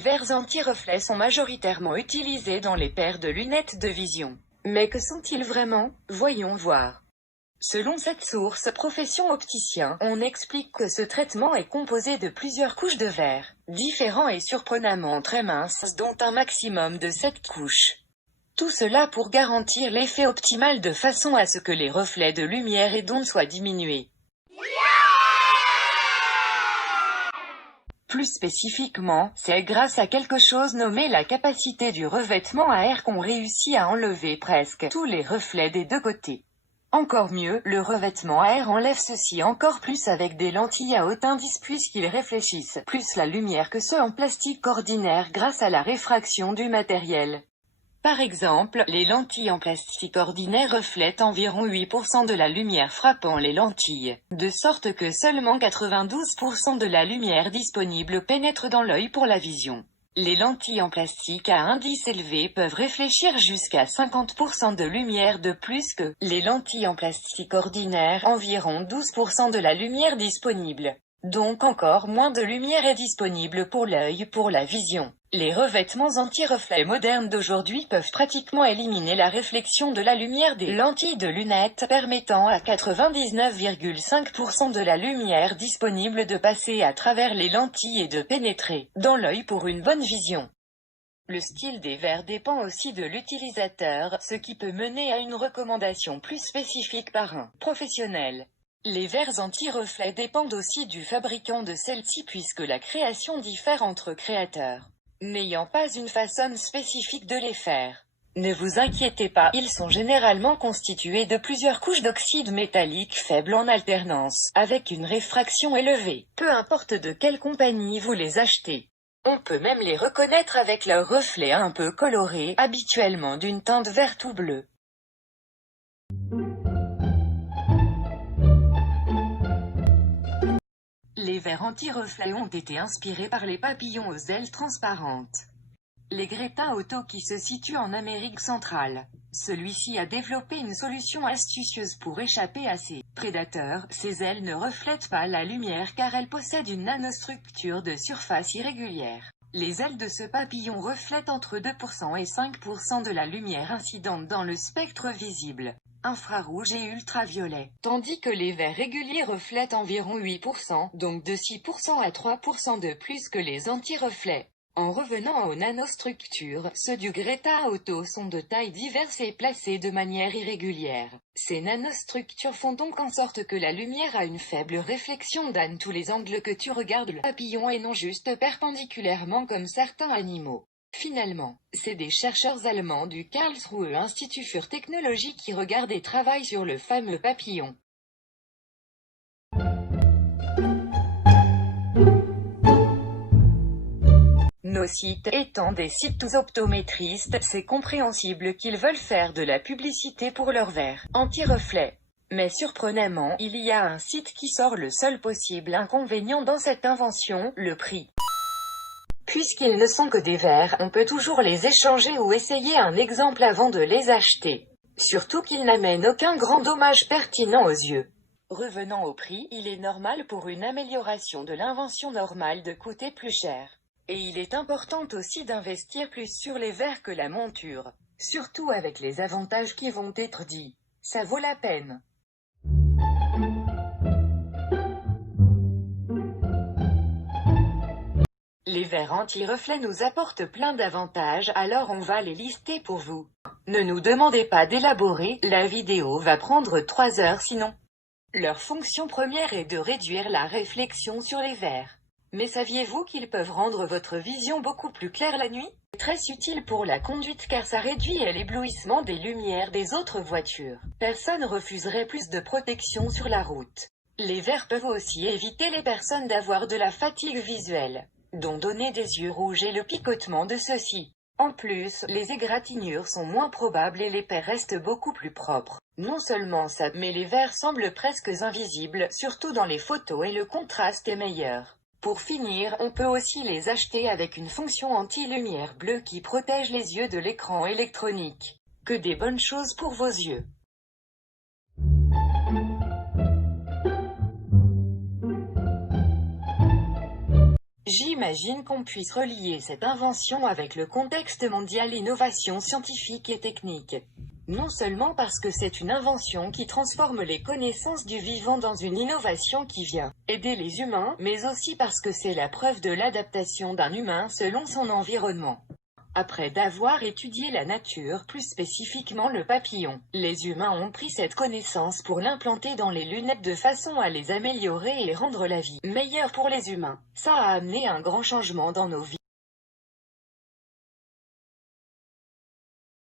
Les verres anti-reflets sont majoritairement utilisés dans les paires de lunettes de vision. Mais que sont-ils vraiment? Voyons voir. Selon cette source Profession Opticien, on explique que ce traitement est composé de plusieurs couches de verre, différents et surprenamment très minces, dont un maximum de 7 couches. Tout cela pour garantir l'effet optimal de façon à ce que les reflets de lumière et d'onde soient diminués. Plus spécifiquement, c'est grâce à quelque chose nommé la capacité du revêtement à air qu'on réussit à enlever presque tous les reflets des deux côtés. Encore mieux, le revêtement à air enlève ceci encore plus avec des lentilles à haut indice puisqu'ils réfléchissent plus la lumière que ceux en plastique ordinaire grâce à la réfraction du matériel. Par exemple, les lentilles en plastique ordinaire reflètent environ 8% de la lumière frappant les lentilles, de sorte que seulement 92% de la lumière disponible pénètre dans l'œil pour la vision. Les lentilles en plastique à indice élevé peuvent réfléchir jusqu'à 50% de lumière de plus que les lentilles en plastique ordinaire, environ 12% de la lumière disponible. Donc encore moins de lumière est disponible pour l'œil pour la vision. Les revêtements anti-reflets modernes d'aujourd'hui peuvent pratiquement éliminer la réflexion de la lumière des lentilles de lunettes, permettant à 99,5% de la lumière disponible de passer à travers les lentilles et de pénétrer dans l'œil pour une bonne vision. Le style des verres dépend aussi de l'utilisateur, ce qui peut mener à une recommandation plus spécifique par un professionnel. Les verres anti-reflets dépendent aussi du fabricant de celles-ci puisque la création diffère entre créateurs, n'ayant pas une façon spécifique de les faire. Ne vous inquiétez pas, ils sont généralement constitués de plusieurs couches d'oxyde métallique faible en alternance, avec une réfraction élevée, peu importe de quelle compagnie vous les achetez. On peut même les reconnaître avec leurs reflets un peu colorés, habituellement d'une teinte verte ou bleue. Les verres anti-reflets ont été inspirés par les papillons aux ailes transparentes. Les Greta Auto qui se situe en Amérique centrale. Celui-ci a développé une solution astucieuse pour échapper à ses prédateurs. Ces ailes ne reflètent pas la lumière car elles possèdent une nanostructure de surface irrégulière. Les ailes de ce papillon reflètent entre 2% et 5% de la lumière incidente dans le spectre visible, infrarouge et ultraviolet, tandis que les verres réguliers reflètent environ 8%, donc de 6% à 3% de plus que les anti-reflets. En revenant aux nanostructures, ceux du Greta Auto sont de tailles diverses et placés de manière irrégulière. Ces nanostructures font donc en sorte que la lumière a une faible réflexion dans tous les angles que tu regardes le papillon et non juste perpendiculairement comme certains animaux. Finalement, c'est des chercheurs allemands du Karlsruhe Institut für Technologie qui regardent et travaillent sur le fameux papillon. Nos sites étant des sites optométristes, c'est compréhensible qu'ils veulent faire de la publicité pour leurs verres anti-reflets. Mais surprenamment, il y a un site qui sort le seul possible inconvénient dans cette invention, le prix. Puisqu'ils ne sont que des verres, on peut toujours les échanger ou essayer un exemple avant de les acheter. Surtout qu'ils n'amènent aucun grand dommage pertinent aux yeux. Revenant au prix, il est normal pour une amélioration de l'invention normale de coûter plus cher. Et il est important aussi d'investir plus sur les verres que la monture. Surtout avec les avantages qui vont être dits. Ça vaut la peine. Les verres anti-reflets nous apportent plein d'avantages, alors on va les lister pour vous. Ne nous demandez pas d'élaborer, la vidéo va prendre 3 heures sinon. Leur fonction première est de réduire la réflexion sur les verres. Mais saviez-vous qu'ils peuvent rendre votre vision beaucoup plus claire la nuit? C'est très utile pour la conduite car ça réduit l'éblouissement des lumières des autres voitures. Personne refuserait plus de protection sur la route. Les verres peuvent aussi éviter les personnes d'avoir de la fatigue visuelle, dont donner des yeux rouges et le picotement de ceux-ci. En plus, les égratignures sont moins probables et les paires restent beaucoup plus propres. Non seulement ça, mais les verres semblent presque invisibles, surtout dans les photos et le contraste est meilleur. Pour finir, on peut aussi les acheter avec une fonction anti-lumière bleue qui protège les yeux de l'écran électronique. Que des bonnes choses pour vos yeux. J'imagine qu'on puisse relier cette invention avec le contexte mondial innovation scientifique et technique. Non seulement parce que c'est une invention qui transforme les connaissances du vivant dans une innovation qui vient aider les humains, mais aussi parce que c'est la preuve de l'adaptation d'un humain selon son environnement. Après d'avoir étudié la nature, plus spécifiquement le papillon, les humains ont pris cette connaissance pour l'implanter dans les lunettes de façon à les améliorer et rendre la vie meilleure pour les humains. Ça a amené un grand changement dans nos vies.